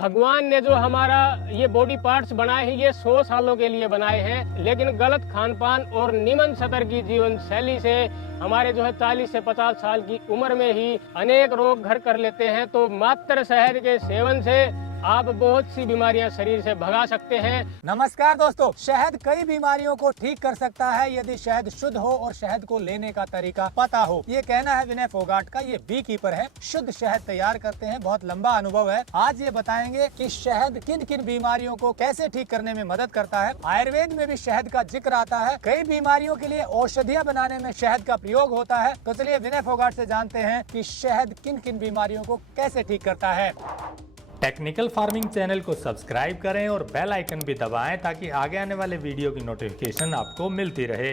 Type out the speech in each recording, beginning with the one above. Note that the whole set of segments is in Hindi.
भगवान ने जो हमारा ये बॉडी पार्ट्स बनाए हैं ये 100 सालों के लिए बनाए हैं, लेकिन गलत खान पान और निम्न स्तर की जीवन शैली से हमारे जो है 40 से 50 साल की उम्र में ही अनेक रोग घर कर लेते हैं। तो मात्र शहद के सेवन से आप बहुत सी बीमारियां शरीर से भगा सकते हैं। नमस्कार दोस्तों, शहद कई बीमारियों को ठीक कर सकता है यदि शहद शुद्ध हो और शहद को लेने का तरीका पता हो। ये कहना है विनय फोगाट का। ये बी कीपर है, शुद्ध शहद तैयार करते हैं, बहुत लंबा अनुभव है। आज ये बताएंगे कि शहद किन किन बीमारियों को कैसे ठीक करने में मदद करता है। आयुर्वेद में भी शहद का जिक्र आता है। कई बीमारियों के लिए औषधियाँ बनाने में शहद का प्रयोग होता है। तो चलिए विनय फोगाट से जानते हैं कि शहद किन किन बीमारियों को कैसे ठीक करता है। टेक्निकल फार्मिंग चैनल को सब्सक्राइब करें और बेल आइकन भी दबाएं ताकि आगे आने वाले वीडियो की नोटिफिकेशन आपको मिलती रहे।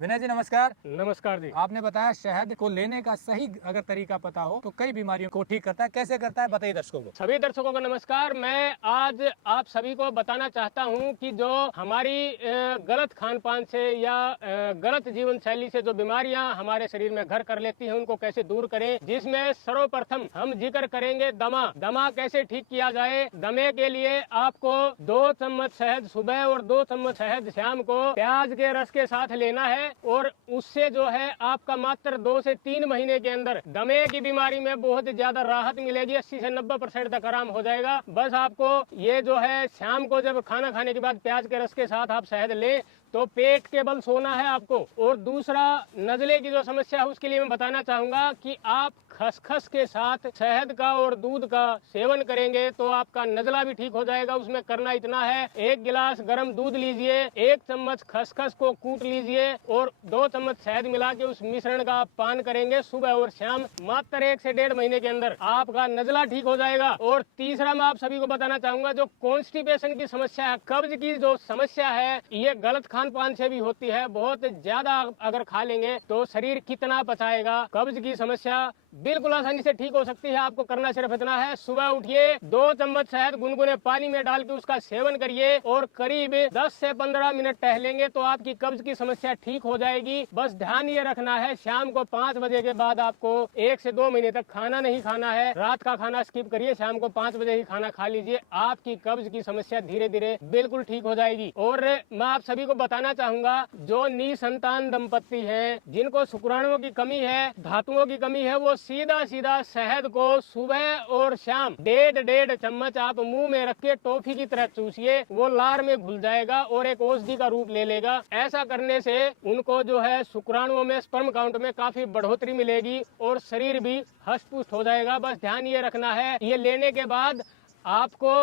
विनय जी नमस्कार। नमस्कार जी। आपने बताया शहद को लेने का सही अगर तरीका पता हो तो कई बीमारियों को ठीक करता है। कैसे करता है बताइए दर्शकों को। सभी दर्शकों को नमस्कार। मैं आज आप सभी को बताना चाहता हूं कि जो हमारी गलत खान पान से या गलत जीवन शैली से जो बीमारियां हमारे शरीर में घर कर लेती हैं उनको कैसे दूर करें, जिसमें सर्वप्रथम हम जिक्र करेंगे दमा कैसे ठीक किया जाए। दमे के लिए आपको 2 चम्मच शहद सुबह और 2 चम्मच शहद शाम को प्याज के रस के साथ लेना है और उससे जो है आपका मात्र 2 से 3 महीने के अंदर दमे की बीमारी में बहुत ज्यादा राहत मिलेगी। 80 से 90% तक आराम हो जाएगा। बस आपको ये जो है शाम को जब खाना खाने के बाद प्याज के रस के साथ आप शहद लें तो पेट के बल सोना है आपको। और दूसरा, नजले की जो समस्या है उसके लिए मैं बताना चाहूंगा कि आप खसखस के साथ शहद का और दूध का सेवन करेंगे तो आपका नजला भी ठीक हो जाएगा। उसमें करना इतना है, 1 गिलास गर्म दूध लीजिए, 1 चम्मच खसखस को कूट लीजिए और 2 चम्मच शहद मिला के उस मिश्रण का आप पान करेंगे सुबह और शाम। मात्र 1 से 1.5 महीने के अंदर आपका नजला ठीक हो जाएगा। और तीसरा मैं आप सभी को बताना चाहूंगा, जो कॉन्स्टिपेशन की समस्या है, कब्ज की जो समस्या है, ये गलत खान पान से भी होती है। बहुत ज्यादा अगर खा लेंगे तो शरीर कितना पचाएगा। कब्ज की समस्या बिल्कुल आसानी से ठीक हो सकती है। आपको करना सिर्फ इतना है, सुबह उठिए, 2 चम्मच शहद गुनगुने पानी में डाल के उसका सेवन करिए और करीब 10 से 15 मिनट टहलेंगे तो आपकी कब्ज की समस्या ठीक हो जाएगी। बस ध्यान ये रखना है, शाम को 5 बजे के बाद आपको 1 से 2 महीने तक खाना नहीं खाना है। रात का खाना स्किप करिए, शाम को 5 बजे ही खाना खा लीजिए। आपकी कब्ज की समस्या धीरे धीरे बिल्कुल ठीक हो जाएगी। और मैं आप सभी को बताना चाहूंगा, जो निसंतान दंपत्ति हैं, जिनको शुक्राणुओं की कमी है, धातुओं की कमी है, वो सीधा सीधा शहद को सुबह और शाम 1.5 चम्मच आप मुंह में रख के टॉफी की तरह चूसिए। वो लार में घुल जाएगा और एक औषधि का रूप ले लेगा। ऐसा करने से उनको जो है शुक्राणुओं में, स्पर्म काउंट में काफी बढ़ोतरी मिलेगी और शरीर भी हष्ट पुष्ट हो जाएगा। बस ध्यान ये रखना है, ये लेने के बाद आपको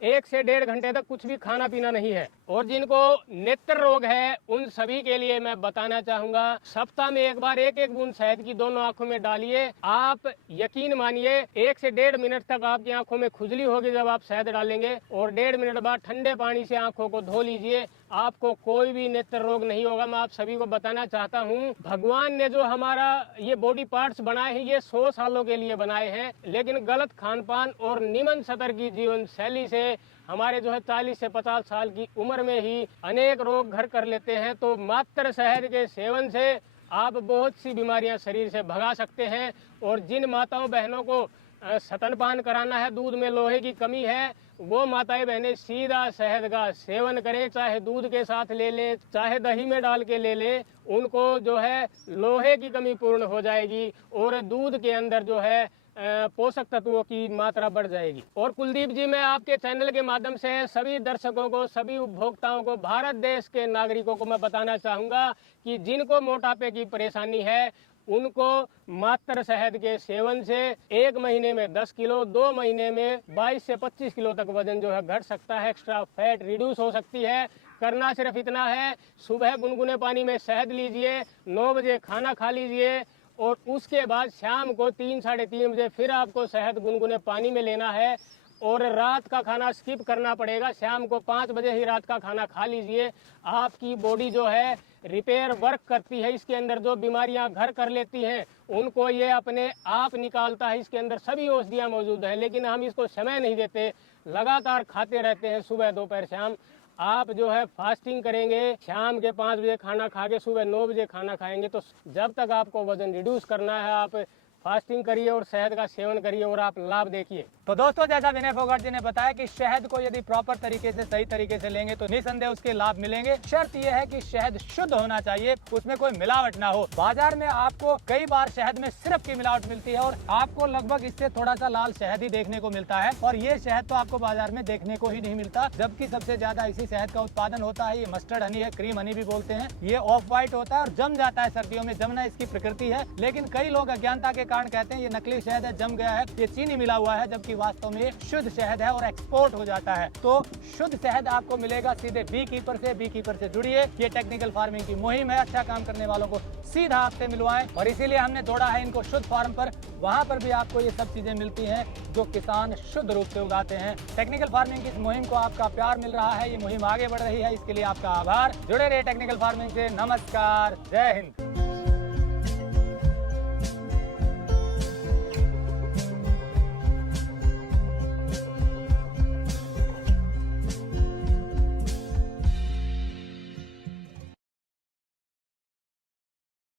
1 से 1.5 घंटे तक कुछ भी खाना पीना नहीं है। और जिनको नेत्र रोग है उन सभी के लिए मैं बताना चाहूंगा, सप्ताह में 1 बार 1-1 बूंद शहद की दोनों आंखों में डालिए। आप यकीन मानिए 1 से 1.5 मिनट तक आपकी आंखों में खुजली होगी जब आप शहद डालेंगे और 1.5 मिनट बाद ठंडे पानी से आंखों को धो लीजिए। आपको कोई भी नेत्र रोग नहीं होगा। मैं आप सभी को बताना चाहता हूँ, भगवान ने जो हमारा ये बॉडी पार्ट्स बनाए हैं ये 100 सालों के लिए बनाए हैं, लेकिन गलत खान पान और निम्न स्तर की जीवन शैली से हमारे जो है 40 से 50 साल की उम्र में ही अनेक रोग घर कर लेते हैं। तो मात्र शहद के सेवन से आप बहुत सी बीमारियां शरीर से भगा सकते हैं। और जिन माताओं बहनों को स्तनपान कराना है, दूध में लोहे की कमी है, वो माताएं बहनें सीधा शहद का सेवन करें, चाहे दूध के साथ ले लें, चाहे दही में डाल के ले लें। उनको जो है लोहे की कमी पूर्ण हो जाएगी और दूध के अंदर जो है पोषक तत्वों की मात्रा बढ़ जाएगी। और कुलदीप जी, मैं आपके चैनल के माध्यम से सभी दर्शकों को, सभी उपभोक्ताओं को, भारत देश के नागरिकों को मैं बताना चाहूँगा कि जिनको मोटापे की परेशानी है उनको मात्र शहद के सेवन से 1 महीने में 10 किलो, 2 महीने में 22 से 25 किलो तक वजन जो है घट सकता है। एक्स्ट्रा फैट रिड्यूस हो सकती है। करना सिर्फ इतना है, सुबह गुनगुने पानी में शहद लीजिए, 9 बजे खाना खा लीजिए और उसके बाद शाम को 3-3:30 बजे फिर आपको शहद गुनगुने पानी में लेना है। और रात का खाना स्किप करना पड़ेगा, शाम को 5 बजे ही रात का खाना खा लीजिए। आपकी बॉडी जो है रिपेयर वर्क करती है, इसके अंदर जो बीमारियां घर कर लेती हैं उनको ये अपने आप निकालता है। इसके अंदर सभी औषधियां मौजूद हैं, लेकिन हम इसको समय नहीं देते, लगातार खाते रहते हैं सुबह दोपहर शाम। आप जो है फास्टिंग करेंगे, शाम के 5 बजे खाना खा के सुबह 9 बजे खाना खाएंगे, तो जब तक आपको वजन रिड्यूस करना है आप फास्टिंग करिए और शहद का सेवन करिए और आप लाभ देखिए। तो दोस्तों, जैसा विनय फोगाट जी ने बताया कि शहद को यदि प्रॉपर तरीके से, सही तरीके से लेंगे तो निसंदेह उसके लाभ मिलेंगे। शर्त यह है कि शहद शुद्ध होना चाहिए, उसमें कोई मिलावट ना हो। बाजार में आपको कई बार शहद में सिरप की मिलावट मिलती है और आपको लगभग इससे थोड़ा सा लाल शहद ही देखने को मिलता है, और ये शहद तो आपको बाजार में देखने को ही नहीं मिलता। जबकि सबसे ज्यादा इसी शहद का उत्पादन होता है। ये मस्टर्ड हनी है, क्रीम हनी भी बोलते हैं। ये ऑफ व्हाइट होता है और जम जाता है सर्दियों में, जमना इसकी प्रकृति है। लेकिन कई लोग अज्ञानता के कारण कहते हैं ये नकली शहद है, जम गया है, ये चीनी मिला हुआ है, जबकि वास्तव में शुद्ध शहद है और एक्सपोर्ट हो जाता है। तो शुद्ध शहद आपको मिलेगा सीधे बी कीपर से। बी कीपर से जुड़िए, ये टेक्निकल फार्मिंग की मुहिम है। अच्छा काम करने वालों को सीधा आपसे मिलवाएं, और इसीलिए हमने जोड़ा है इनको शुद्ध फार्म पर। वहां पर भी आपको ये सब चीजें मिलती हैं जो किसान शुद्ध रूप से उगाते हैं। टेक्निकल फार्मिंग की इस मुहिम को आपका प्यार मिल रहा है, ये मुहिम आगे बढ़ रही है, इसके लिए आपका आभार। जुड़े रहिए टेक्निकल फार्मिंग से। नमस्कार, जय हिंद।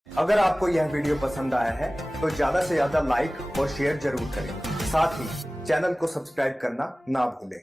अगर आपको यह वीडियो पसंद आया है तो ज्यादा से ज्यादा लाइक और शेयर जरूर करें। साथ ही चैनल को सब्सक्राइब करना ना भूलें।